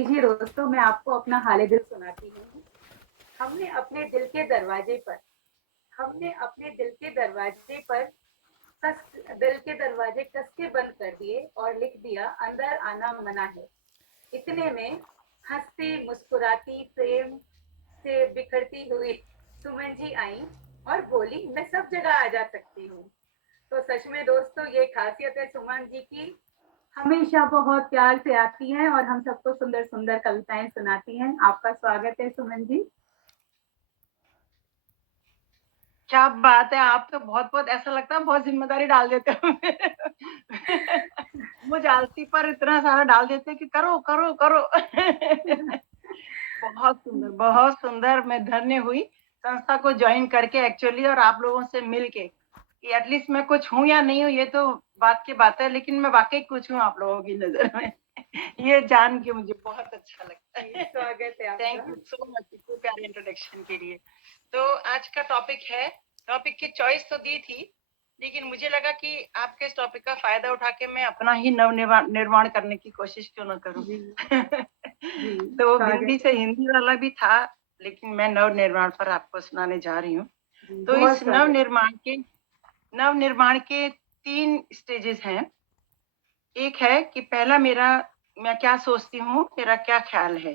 लीजिए दोस्तों, मैं आपको अपना हाल दिल सुनाती हूँ। हमने अपने दिल के दरवाजे पर हमने अपने दिल के दरवाजे पर दिल के दरवाजे कस के बंद कर दिए और लिख दिया, अंदर आना मना है। इतने में हंसती मुस्कुराती प्रेम से बिखरती हुई सुमन जी आई और बोली, मैं सब जगह आ जा सकती हूँ। तो सच में दोस्तों, ये खासियत है सुमन जी की, हमेशा बहुत प्यार से आती हैं और हम सबको सुंदर सुंदर कविताएं सुनाती हैं। आपका स्वागत है सुमन जी। क्या बात है। आप तो बहुत बहुत ऐसा लगता है बहुत जिम्मेदारी डाल देते हो मुझ आलसी पर इतना सारा डाल देते कि करो करो करो बहुत सुंदर बहुत सुंदर। मैं धन्य हुई संस्था को ज्वाइन करके एक्चुअली, और आप लोगों से मिल के कि एटलीस्ट मैं कुछ हूँ या नहीं हूँ ये तो बात की बात है, लेकिन मैं वाकई कुछ हूँ आप लोगों की नजर में ये जान के मुझे बहुत अच्छा लगता है। स्वागत है थैंक यू आपका। सो मच इतने प्यारे इंट्रोडक्शन के लिए। तो आज का टॉपिक है, टॉपिक की चॉइस तो दी थी, लेकिन मुझे लगा कि आपके इस टॉपिक का फायदा उठा के मैं अपना ही नव निर्माण करने की कोशिश क्यों ना करूं। जी जी, तो स्वागत हिंदी है। से हिंदी वाला भी था, लेकिन मैं नव निर्माण पर आपको सुनाने जा रही हूँ। जी, तो बहुत इस स्वागत। नव निर्माण के 3 स्टेजेस हैं। एक है कि पहला मेरा, मैं क्या सोचती हूँ, मेरा क्या ख्याल है।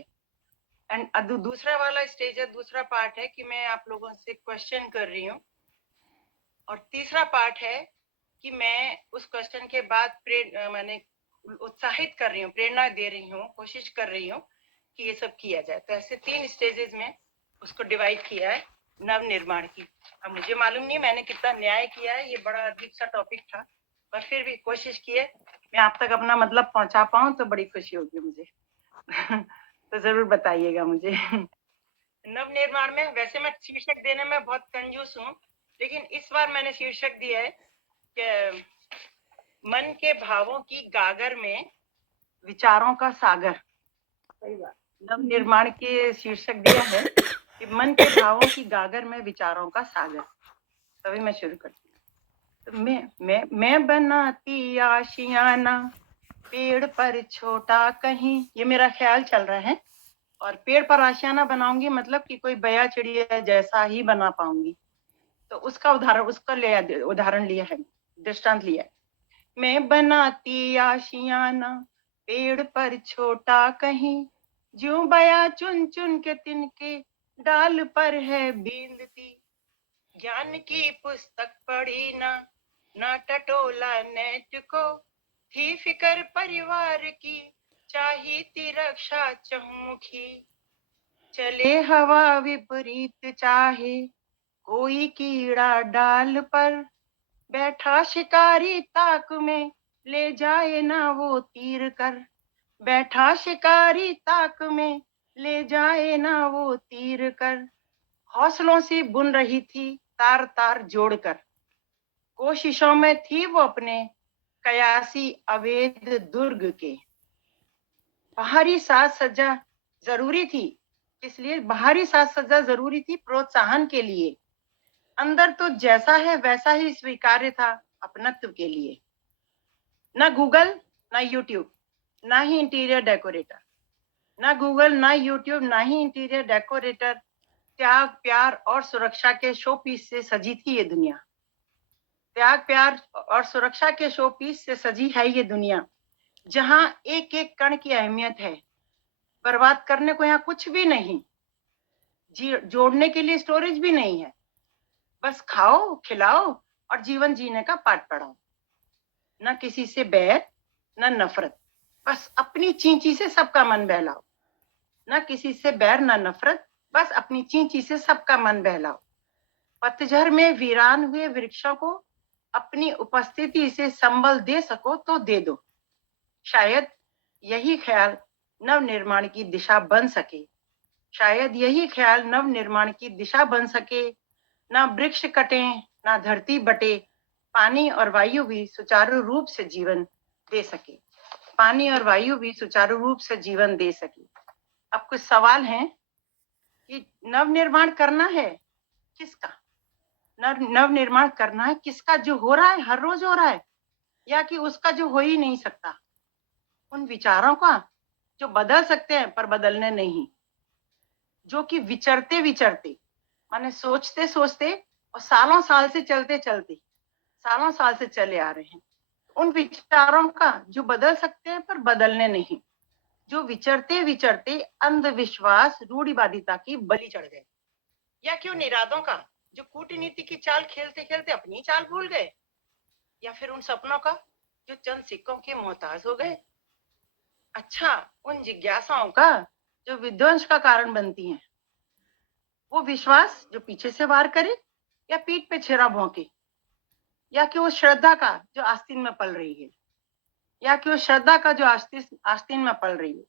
एंड दूसरा वाला स्टेज है, दूसरा पार्ट है कि मैं आप लोगों से क्वेश्चन कर रही हूँ। और तीसरा पार्ट है कि मैं उस क्वेश्चन के बाद मैंने उत्साहित कर रही हूँ, प्रेरणा दे रही हूँ, कोशिश कर रही हूँ कि ये सब किया जाए। तो ऐसे 3 स्टेजेस में उसको डिवाइड किया है नव निर्माण की। अब मुझे मालूम नहीं मैंने कितना न्याय किया है, ये बड़ा अजीब सा टॉपिक था, पर फिर भी कोशिश की है मैं आप तक अपना मतलब पहुंचा पाऊं तो बड़ी खुशी होगी मुझे तो जरूर बताइएगा मुझे नव निर्माण में वैसे मैं शीर्षक देने में बहुत कंजूस हूँ, लेकिन इस बार मैंने शीर्षक दिया है कि मन के भावों की गागर में विचारों का सागर। सही बात। नव निर्माण के शीर्षक दिया है कि मन के भावों की गागर में विचारों का सागर। तभी मैं शुरू करती हूँ। तो मैं बनाती आशियाना पेड़ पर छोटा कहीं, ये मेरा ख्याल चल रहा है। और पेड़ पर आशियाना बनाऊंगी मतलब कि कोई बया चिड़िया जैसा ही बना पाऊंगी। तो उसका उदाहरण लिया है, दृष्टांत लिया है। मैं बनाती आशियाना पेड़ पर छोटा कहीं, ज्यों बया चुन चुन के तिनके डाल पर है बींदती। ज्ञान की पुस्तक पढ़ी ना टटोला नेट को, थी फिकर परिवार की चाही थी रक्षा चहुमुखी। चले हवा विपरीत चाहे कोई कीड़ा डाल पर, बैठा शिकारी ताक में ले जाए ना वो तीर कर। बैठा शिकारी ताक में ले जाए ना वो तीर कर। हौसलों से बुन रही थी तार तार जोड़कर, कोशिशों में थी वो अपने कयासी अवैध दुर्ग के। बाहरी साज सज्जा जरूरी थी, इसलिए बाहरी साज सज्जा जरूरी थी प्रोत्साहन के लिए। अंदर तो जैसा है वैसा ही स्वीकार्य था अपनत्व के लिए। ना गूगल ना यूट्यूब ना ही इंटीरियर डेकोरेटर, ना गूगल ना यूट्यूब ना ही इंटीरियर डेकोरेटर, त्याग प्यार और सुरक्षा के शो पीस से सजी थी ये दुनिया। त्याग प्यार और सुरक्षा के शो पीस से सजी है ये दुनिया, जहां एक एक कण की अहमियत है। बर्बाद करने को यहाँ कुछ भी नहीं, जोड़ने के लिए स्टोरेज भी नहीं है। बस खाओ खिलाओ और जीवन जीने का पाठ पढ़ाओ। न किसी से बैर न नफरत, बस अपनी चींची से सबका मन बहलाओ। न किसी से बैर न नफरत, बस अपनी चींची से सबका मन बहलाओ। पतझड़ में वीरान हुए वृक्षों को अपनी उपस्थिति से संबल दे सको तो दे दो। शायद यही ख्याल नव निर्माण की दिशा बन सके। शायद यही ख्याल नव निर्माण की दिशा बन सके। ना वृक्ष कटे ना धरती बटे, पानी और वायु भी सुचारू रूप से जीवन दे सके। पानी और वायु भी सुचारू रूप से जीवन दे सके। अब कुछ सवाल हैं कि नव निर्माण करना है किसका? नव निर्माण करना है किसका? जो हो रहा है हर रोज हो रहा है, या कि उसका जो हो ही नहीं सकता? उन विचारों का जो बदल सकते हैं पर बदलने नहीं, जो कि विचरते विचरते माने सोचते सोचते और सालों साल से चलते चलते सालों साल से चले आ रहे हैं, उन विचारों का जो बदल सकते हैं पर बदलने नहीं, जो विचरते विचरते अंधविश्वास रूढ़िवादिता की बलि चढ़ गए, या क्यों निरादों का जो कूटनीति की चाल खेलते खेलते अपनी चाल भूल गए, या फिर उन सपनों का जो चंद सिक्कों के मोहताज हो गए। अच्छा, उन जिज्ञासाओं का जो विध्वंस का कारण बनती हैं, वो विश्वास जो पीछे से वार करे या पीठ पे छेरा भौंके, या कि वो श्रद्धा का जो आस्तीन में पल रही है, या कि वो श्रद्धा का जो आस्तीन में पल रही है।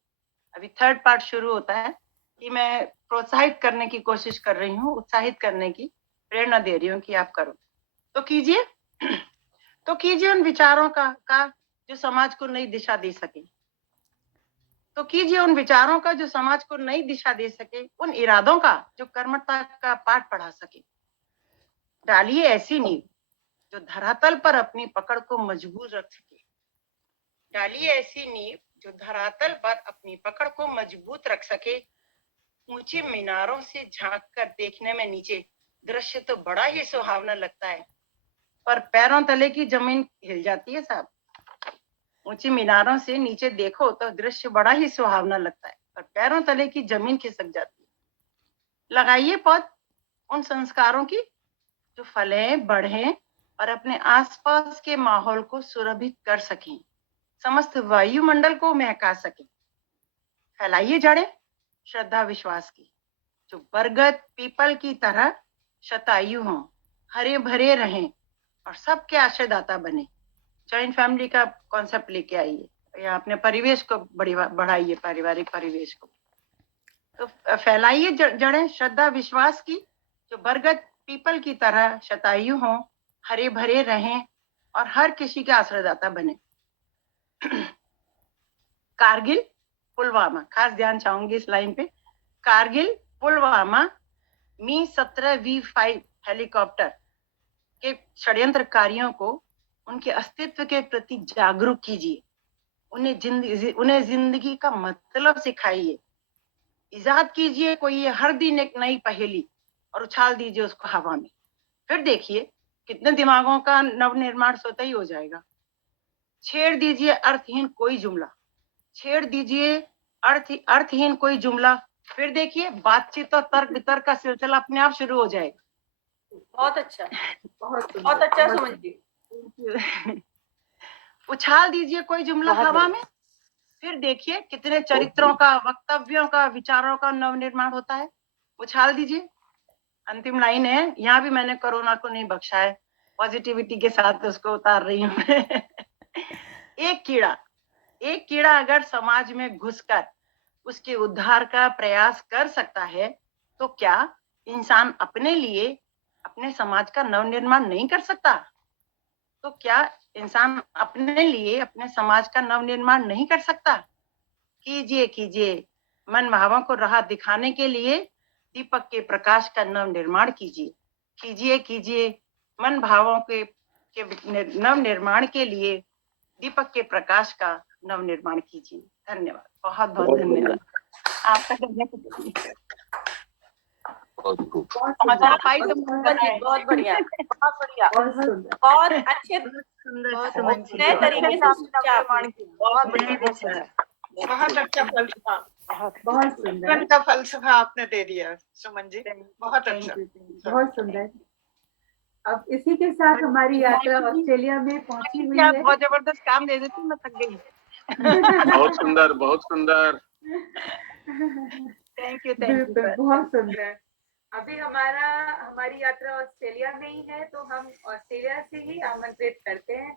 अभी थर्ड पार्ट शुरू होता है कि मैं प्रोत्साहित करने की कोशिश कर रही हूँ, उत्साहित करने की प्रेरणा दे रही हूँ कि आप करो तो कीजिए। तो कीजिए उन विचारों का जो समाज को नई दिशा दे सके, तो कीजिए उन विचारों का जो समाज को नई दिशा दे सके, उन इरादों का जो कर्मठता का पाठ पढ़ा सके। डालिए ऐसी नींव जो धरातल पर अपनी पकड़ को मजबूत रख सके। डालिए ऐसी नींव जो धरातल पर अपनी पकड़ को मजबूत रख सके। ऊंची मीनारों से झांक कर देखने में नीचे दृश्य तो बड़ा ही सुहावना लगता है, पर पैरों तले की जमीन हिल जाती है साहब। ऊंची मीनारों से नीचे देखो तो दृश्य बड़ा ही सुहावना लगता है, पर पैरों तले की जमीन खिसक जाती है। लगाइए पौध उन संस्कारों की जो फले बढ़े और अपने आसपास के माहौल को सुरभित कर सकें, समस्त वायुमंडल को महका सकें। फैलाइए जड़ें श्रद्धा विश्वास की जो बरगद पीपल की तरह शतायु हों, हरे भरे रहें और सबके आश्रयदाता बने। जॉइंट फैमिली का कॉन्सेप्ट लेके आइए या अपने परिवेश को बढ़ाइए, पारिवारिक परिवेश को। तो फैलाइए जड़ें श्रद्धा विश्वास की जो बरगद पीपल की तरह शतायु हों, हरे भरे रहें और हर किसी के आश्रयदाता बने। कारगिल पुलवामा, खास ध्यान चाहूंगी इस लाइन पे। कारगिल पुलवामा मी-17V5 हेलीकॉप्टर के षड्यंत्रकारियों को उनके अस्तित्व के प्रति जागरूक कीजिए। उन्हें जिंदगी का मतलब सिखाइए। इजाद कीजिए कोई हर दिन एक नई पहेली और उछाल दीजिए उसको हवा में। फिर देखिए कितने दिमागों का नवनिर्माण स्वतः ही हो जाएगा। छेड़ दीजिए अर्थहीन कोई जुमला, छेड़ दीजिए अर्थहीन कोई जुमला। फिर देखिए बातचीत और तर्क वितर्क का सिलसिला अपने आप शुरू हो जाएगा। बहुत अच्छा, बहुत अच्छा सुमन जी। उछाल दीजिए कोई जुमला हवा में, फिर देखिए कितने चरित्रों का, वक्तव्यों का, विचारों का नवनिर्माण होता है। उछाल दीजिए। अंतिम लाइन है, यहाँ भी मैंने कोरोना को नहीं बख्शा है, पॉजिटिविटी के साथ उसको उतार रही हूँ। एक कीड़ा अगर समाज में घुसकर उसके उद्धार का प्रयास कर सकता है, तो क्या इंसान अपने लिए अपने समाज का नवनिर्माण नहीं कर सकता? तो क्या इंसान अपने लिए अपने समाज का नवनिर्माण नहीं कर सकता? कीजिए कीजिए, मन भावों को राह दिखाने के लिए दीपक के प्रकाश का नवनिर्माण कीजिए। कीजिए कीजिए, मन भावों के नवनिर्माण के लिए दीपक के प्रकाश का नवनिर्माण कीजिए। धन्यवाद, बहुत बहुत धन्यवाद आपका। बहुत बढ़िया, बहुत बढ़िया, बहुत अच्छे नए तरीके से सोचा आपने। बहुत बढ़िया, बहुत अच्छा फलसफा, बहुत सुंदर, जीवन का फलसफा आपने दे दिया सुमन जी, बहुत अच्छा, बहुत सुंदर। अब इसी के साथ हमारी यात्रा ऑस्ट्रेलिया में पहुंची हुई है। बहुत जबरदस्त काम दे देती, मैं थक गई। बहुत सुंदर, बहुत सुंदर। थैंक यू बहुत सुंदर। अभी हमारी यात्रा ऑस्ट्रेलिया में ही है, तो हम ऑस्ट्रेलिया से ही आमंत्रित करते हैं